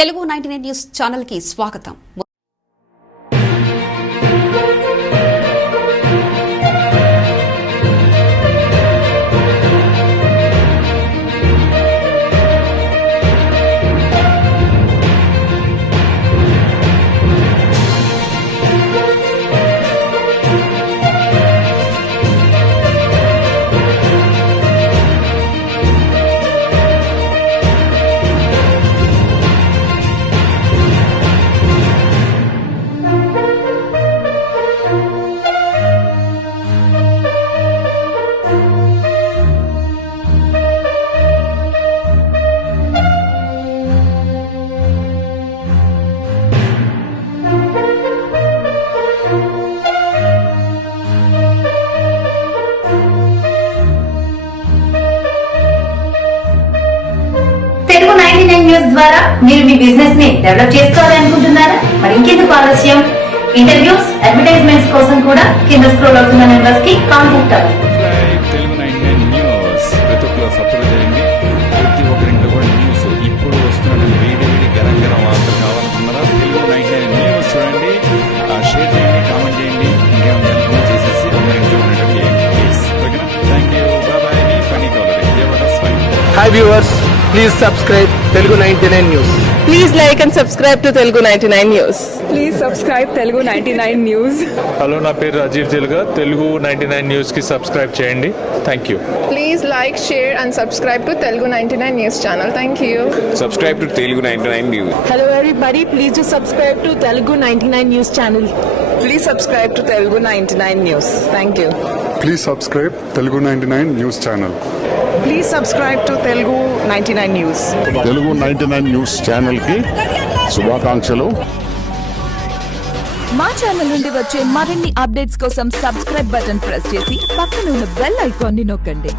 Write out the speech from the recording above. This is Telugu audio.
తెలుగు 99 న్యూస్ ఛానల్ కి స్వాగతం. తెలుగు 99 న్యూస్ ద్వారా మీరు మీ బిజినెస్ ని డెవలప్ చేసుకోవాలనుకుంటున్నారా? మరి ఇంకెందుకు ఆలస్యం? ఇంటర్వ్యూస్, అడ్వర్టైజ్మెంట్స్ కోసం కూడా కింద స్క్రోల్ అవుతున్న నెంబర్స్ కి కాంటాక్ట్ అవ్వండి. తెలుగు 99 న్యూస్ ప్రతి ఒక్కరు సబ్స్క్రైబ్ చేయండి. ప్రతి ఒక్కరింట్లో కూడా న్యూస్ ఇప్పుడు వస్తున్న వేడి గరం వార్తలు కావాలనుకున్నారా? తెలుగు 99 న్యూస్ చూడండి, షేర్ చేయండి, కామెంట్ చేయండి, ఇంకేమైనా చేసేసి అందరింట్లో ఉండేటట్టు చేయండి ప్లీజ్. ఓకేనా? Thank you, bye. మీ funny caller Jabardasth. Hi viewers, please subscribe Telugu 99 news. Please like and subscribe to Telugu 99 News. Please subscribe Telugu 99 News. Hello, నా పేరు రాజీవ్ తెలుగా. తెలుగు 99 న్యూస్కి సబ్స్క్రైబ్ చేయండి. Thank you. Please like, share and subscribe to Telugu 99 News channel. Thank you. Subscribe to Telugu 99 News. Hello everybody, please do subscribe to Telugu 99 News channel. Please subscribe to Telugu 99 News. Thank you. Please subscribe Telugu 99 News channel. Please subscribe to Telugu 99 News. Telugu 99 news channel కి శుభాకాంక్షలు. మా ఛానల్ నుండి వచ్చే మరిన్ని అప్డేట్స్ కోసం సబ్స్క్రైబ్ బటన్ ప్రెస్ చేసి పక్కన ఉన్న బెల్ ఐకాన్ ని నొక్కండి.